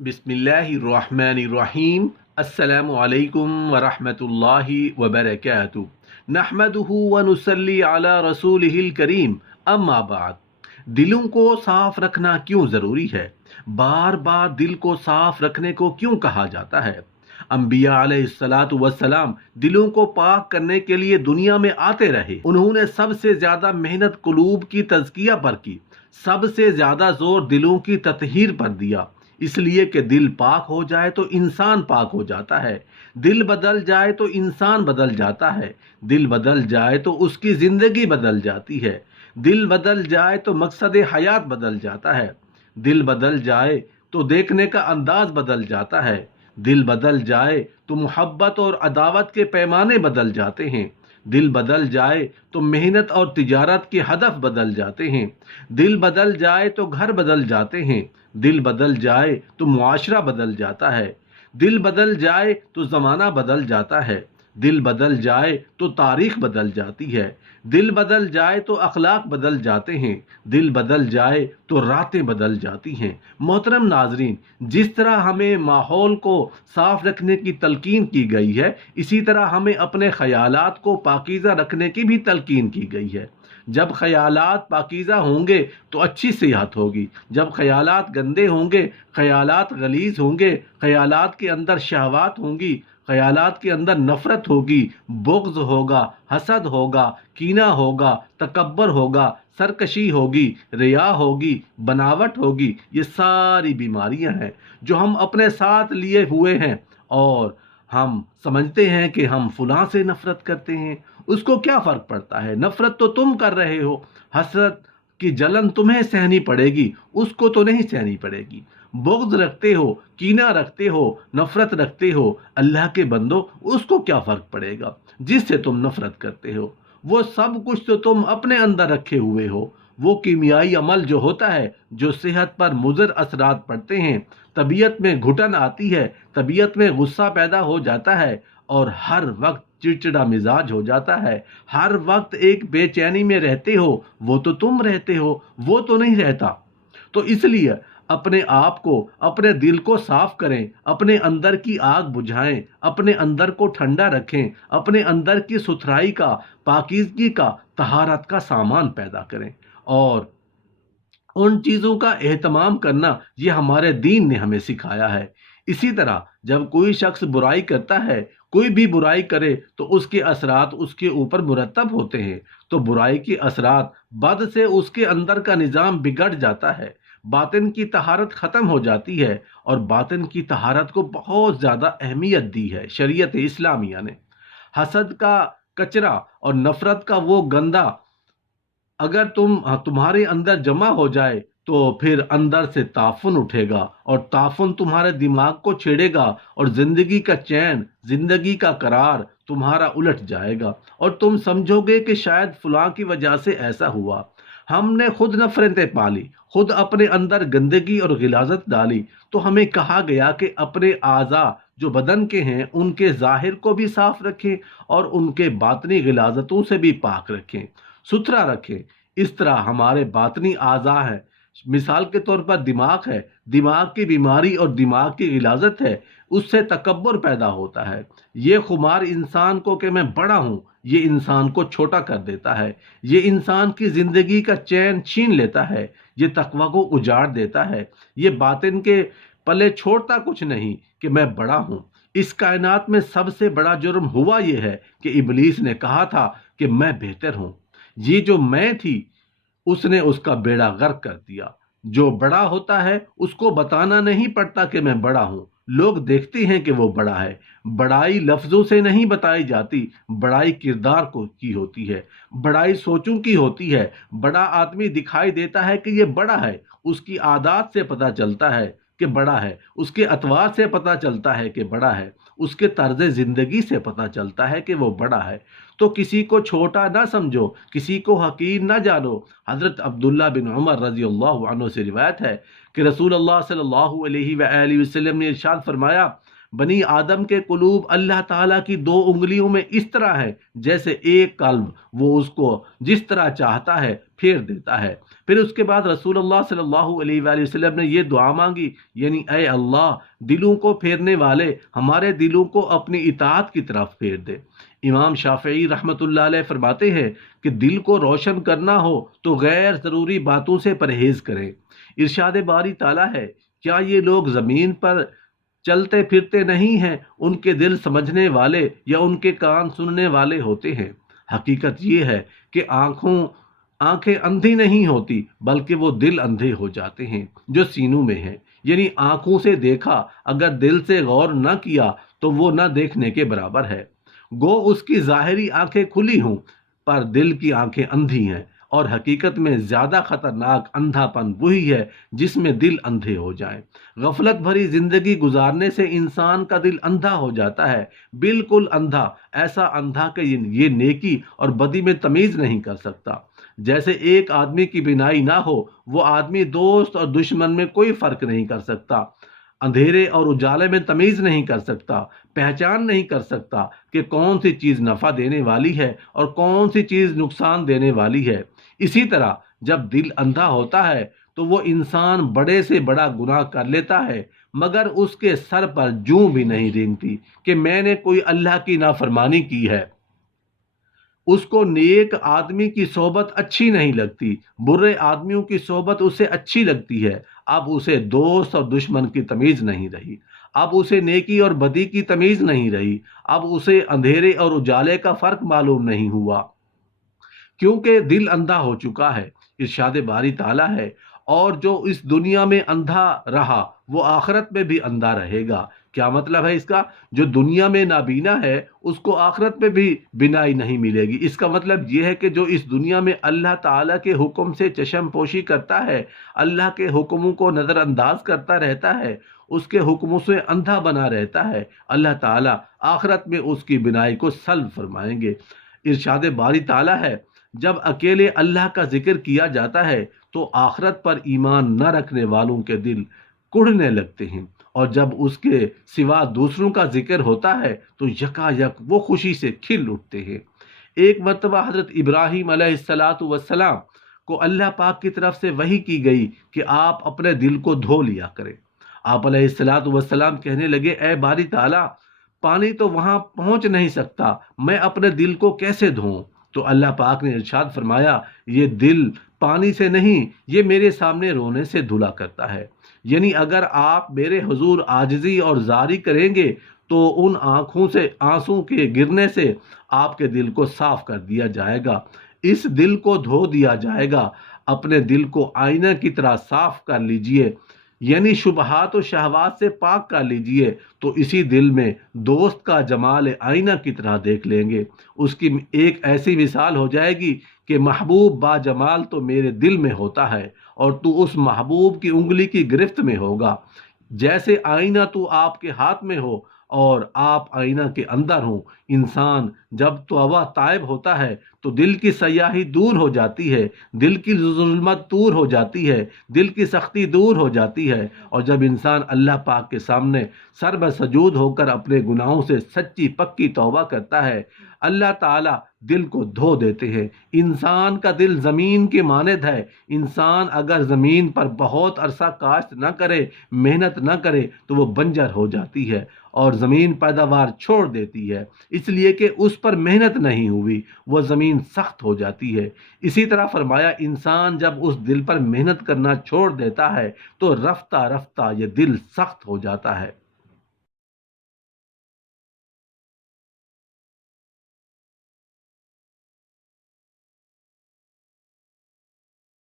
बिस्मिल्लाहिर्रहमानिर्रहीम। अस्सलामु अलैकुम वरहमतुल्लाहि वबरकातुहू। नहमदुहु व नुसल्ली अला रसूलिहिल करीम। अम्मा बाद। दिलों को साफ रखना क्यों ज़रूरी है? बार बार दिल को साफ रखने को क्यों कहा जाता है? अंबिया अलैहिस्सलातु वस्सलाम दिलों को पाक करने के लिए दुनिया में आते रहे। उन्होंने सबसे ज़्यादा मेहनत कुलूब की तज़किया पर की, सबसे ज़्यादा जोर दिलों की ततहीर पर दिया। इसलिए कि दिल पाक हो जाए तो इंसान पाक हो जाता है, दिल बदल जाए तो इंसान बदल जाता है, दिल बदल जाए तो उसकी ज़िंदगी बदल जाती है, दिल बदल जाए तो मकसद हयात बदल जाता है, दिल बदल जाए तो देखने का अंदाज बदल जाता है, दिल बदल जाए तो मोहब्बत और अदावत के पैमाने बदल जाते हैं, दिल बदल जाए तो मेहनत और तिजारत के हदफ बदल जाते हैं, दिल बदल जाए तो घर बदल जाते हैं, दिल बदल जाए तो मुआशरा बदल जाता है, दिल बदल जाए तो ज़माना बदल जाता है, दिल बदल जाए तो तारीख बदल जाती है, दिल बदल जाए तो अखलाक बदल जाते हैं, दिल बदल जाए तो रातें बदल जाती हैं। मोहतरम नाजरीन, जिस तरह हमें माहौल को साफ रखने की तलकीन की गई है, इसी तरह हमें अपने ख़यालात को पाकीज़ा रखने की भी तलकीन की गई है। जब ख़यालात पाकीज़ा होंगे तो अच्छी सेहत होगी, जब ख़यालात गंदे होंगे, ख़यालात गलीज़ होंगे, ख़यालात के अंदर शहवात होंगी, ख़यालात के अंदर नफ़रत होगी, बुग़्ज़ होगा, हसद होगा, कीना होगा, तकब्बर होगा, सरकशी होगी, रिया होगी, बनावट होगी, ये सारी बीमारियां हैं जो हम अपने साथ लिए हुए हैं। और हम समझते हैं कि हम फलां से नफ़रत करते हैं, उसको क्या फ़र्क पड़ता है, नफ़रत तो तुम कर रहे हो, हसरत की जलन तुम्हें सहनी पड़ेगी, उसको तो नहीं सहनी पड़ेगी। बुग़्ज़ रखते हो, कीना रखते हो, नफ़रत रखते हो, अल्लाह के बंदो उसको क्या फ़र्क पड़ेगा जिससे तुम नफ़रत करते हो? वो सब कुछ तो तुम अपने अंदर रखे हुए हो। वो कीमियाई अमल जो होता है, जो सेहत पर मुज़र असरात पड़ते हैं, तबीयत में घुटन आती है, तबीयत में गुस्सा पैदा हो जाता है और हर वक्त चिड़चिड़ा मिजाज हो जाता है, हर वक्त एक बेचैनी में रहते हो, वो तो तुम रहते हो, वो तो नहीं रहता। तो इसलिए अपने आप को, अपने दिल को साफ करें, अपने अंदर की आग बुझाएं, अपने अंदर को ठंडा रखें, अपने अंदर की सुथराई का, पाकीज़गी का, तहारत का सामान पैदा करें। और उन चीज़ों का एहतमाम करना ये हमारे दीन ने हमें सिखाया है। इसी तरह जब कोई शख्स बुराई करता है, कोई भी बुराई करे तो उसके असरात उसके ऊपर मुरतब होते हैं। तो बुराई के असरात बद से उसके अंदर का निज़ाम बिगड़ जाता है, बातिन की तहारत ख़त्म हो जाती है। और बातिन की तहारत को बहुत ज़्यादा अहमियत दी है शरीयत इस्लामिया ने। हसद का कचरा और नफ़रत का वो गंदा अगर तुम्हारे अंदर जमा हो जाए तो फिर अंदर से ताफुन उठेगा और ताफुन तुम्हारे दिमाग को छेड़ेगा और जिंदगी का चैन, जिंदगी का करार तुम्हारा उलट जाएगा और तुम समझोगे कि शायद फलां की वजह से ऐसा हुआ। हमने खुद नफरतें पाली, खुद अपने अंदर गंदगी और गिलाजत डाली। तो हमें कहा गया कि अपने आज़ा जो बदन के हैं उनके ज़ाहिर को भी साफ रखें और उनके बातनी गिलाजतों से भी पाक रखें, सुथरा रखें। इस तरह हमारे बातनी आज़ा हैं। मिसाल के तौर पर दिमाग है, दिमाग की बीमारी और दिमाग की गिलाजत है, उससे तकब्बुर पैदा होता है। ये खुमार इंसान को कि मैं बड़ा हूँ, ये इंसान को छोटा कर देता है, ये इंसान की ज़िंदगी का चैन छीन लेता है, ये तकवा को उजाड़ देता है, ये बातिन के पले छोड़ता कुछ नहीं कि मैं बड़ा हूँ। इस कायनात में सबसे बड़ा जुर्म हुआ ये है कि इबलीस ने कहा था कि मैं बेहतर हूँ। ये जो मैं थी उसने उसका बेड़ा गर्क कर दिया। जो बड़ा होता है उसको बताना नहीं पड़ता कि मैं बड़ा हूं, लोग देखते हैं कि वो बड़ा है। बड़ाई लफ्जों से नहीं बताई जाती, बड़ाई किरदार को की होती है, बड़ाई सोचों की होती है। बड़ा आदमी दिखाई देता है कि ये बड़ा है, उसकी आदत से पता चलता है कि बड़ा है, उसके अतवार से पता चलता है कि बड़ा है, उसके तर्ज जिंदगी से पता चलता है कि वो बड़ा है। तो किसी को छोटा ना समझो, किसी को हकीर ना जानो। हज़रत अब्दुल्ला बिन उमर रज़ी अल्लाह अन्हु से रिवायत है कि रसूल अल्लाह सल्लल्लाहु अलैहि वसल्लम ने इरशाद फरमाया, बनी आदम के कुलूब अल्लाह ताला की दो उंगलियों में इस तरह है जैसे एक कल्ब वो उसको जिस तरह चाहता है پھیر دیتا ہے۔ پھر اس کے بعد رسول اللہ صلی اللہ علیہ وآلہ وسلم نے یہ دعا مانگی، یعنی اے اللہ دلوں کو پھیرنے والے ہمارے دلوں کو اپنی اطاعت کی طرف پھیر دے۔ امام شافعی رحمۃ اللہ علیہ فرماتے ہیں کہ دل کو روشن کرنا ہو تو غیر ضروری باتوں سے پرہیز کریں۔ ارشاد باری تعالیٰ ہے، کیا یہ لوگ زمین پر چلتے پھرتے نہیں ہیں، ان کے دل سمجھنے والے یا ان کے کان سننے والے ہوتے ہیں۔ حقیقت یہ ہے کہ آنکھیں اندھی نہیں ہوتی، بلکہ وہ دل اندھے ہو جاتے ہیں جو سینوں میں ہیں، یعنی آنکھوں سے دیکھا اگر دل سے غور نہ کیا تو وہ نہ دیکھنے کے برابر ہے۔ گو اس کی ظاہری آنکھیں کھلی ہوں پر دل کی آنکھیں اندھی ہیں، اور حقیقت میں زیادہ خطرناک اندھا پن وہی ہے جس میں دل اندھے ہو جائیں۔ غفلت بھری زندگی گزارنے سے انسان کا دل اندھا ہو جاتا ہے، بالکل اندھا، ایسا اندھا کہ یہ نیکی اور بدی میں تمیز نہیں کر سکتا۔ جیسے ایک آدمی کی بینائی نہ ہو، وہ آدمی دوست اور دشمن میں کوئی فرق نہیں کر سکتا، اندھیرے اور اجالے میں تمیز نہیں کر سکتا، پہچان نہیں کر سکتا کہ کون سی چیز نفع دینے والی ہے اور کون سی چیز نقصان دینے والی ہے۔ اسی طرح جب دل اندھا ہوتا ہے تو وہ انسان بڑے سے بڑا گناہ کر لیتا ہے، مگر اس کے سر پر جوں بھی نہیں رینگتی کہ میں نے کوئی اللہ کی نافرمانی کی ہے۔ اس کو نیک آدمی کی صحبت اچھی نہیں لگتی، برے آدمیوں کی صحبت اسے اچھی لگتی ہے۔ اب اسے دوست اور دشمن کی تمیز نہیں رہی، اب اسے نیکی اور بدی کی تمیز نہیں رہی، اب اسے اندھیرے اور اجالے کا فرق معلوم نہیں ہوا، کیونکہ دل اندھا ہو چکا ہے۔ ارشاد باری تعالیٰ ہے، اور جو اس دنیا میں اندھا رہا وہ آخرت میں بھی اندھا رہے گا۔ کیا مطلب ہے اس کا؟ جو دنیا میں نابینا ہے اس کو آخرت میں بھی بینائی نہیں ملے گی۔ اس کا مطلب یہ ہے کہ جو اس دنیا میں اللہ تعالیٰ کے حکم سے چشم پوشی کرتا ہے، اللہ کے حکموں کو نظر انداز کرتا رہتا ہے، اس کے حکموں سے اندھا بنا رہتا ہے، اللہ تعالیٰ آخرت میں اس کی بینائی کو سلب فرمائیں گے۔ ارشاد باری تعالیٰ ہے، جب اکیلے اللہ کا ذکر کیا جاتا ہے تو آخرت پر ایمان نہ رکھنے والوں کے دل کڑھنے لگتے ہیں، اور جب اس کے سوا دوسروں کا ذکر ہوتا ہے تو یکا یک وہ خوشی سے کھل اٹھتے ہیں۔ ایک مرتبہ حضرت ابراہیم علیہ السلام کو اللہ پاک کی طرف سے وحی کی گئی کہ آپ اپنے دل کو دھو لیا کریں۔ آپ علیہ السلام کہنے لگے، اے باری تعالیٰ، پانی تو وہاں پہنچ نہیں سکتا، میں اپنے دل کو کیسے دھوؤں؟ تو اللہ پاک نے ارشاد فرمایا، یہ دل پانی سے نہیں، یہ میرے سامنے رونے سے دھلا کرتا ہے۔ یعنی اگر آپ میرے حضور عاجزی اور زاری کریں گے تو ان آنکھوں سے آنسوں کے گرنے سے آپ کے دل کو صاف کر دیا جائے گا، اس دل کو دھو دیا جائے گا۔ اپنے دل کو آئینہ کی طرح صاف کر لیجئے، یعنی شبہات و شہوات سے پاک کر لیجئے، تو اسی دل میں دوست کا جمال آئینہ کی طرح دیکھ لیں گے۔ اس کی ایک ایسی مثال ہو جائے گی کہ محبوب با جمال تو میرے دل میں ہوتا ہے اور تو اس محبوب کی انگلی کی گرفت میں ہوگا، جیسے آئینہ تو آپ کے ہاتھ میں ہو اور آپ آئینہ کے اندر ہوں۔ انسان جب توبہ طائب ہوتا ہے تو دل کی سیاہی دور ہو جاتی ہے، دل کی ظلمت دور ہو جاتی ہے، دل کی سختی دور ہو جاتی ہے، اور جب انسان اللہ پاک کے سامنے سر بسجود ہو کر اپنے گناہوں سے سچی پکی توبہ کرتا ہے، اللہ تعالیٰ دل کو دھو دیتے ہیں۔ انسان کا دل زمین کے مانند ہے، انسان اگر زمین پر بہت عرصہ کاشت نہ کرے، محنت نہ کرے تو وہ بنجر ہو جاتی ہے اور زمین پیداوار چھوڑ دیتی ہے، اس لیے کہ اس پر محنت نہیں ہوئی، وہ زمین سخت ہو جاتی ہے۔ اسی طرح فرمایا، انسان جب اس دل پر محنت کرنا چھوڑ دیتا ہے تو رفتہ رفتہ یہ دل سخت ہو جاتا ہے۔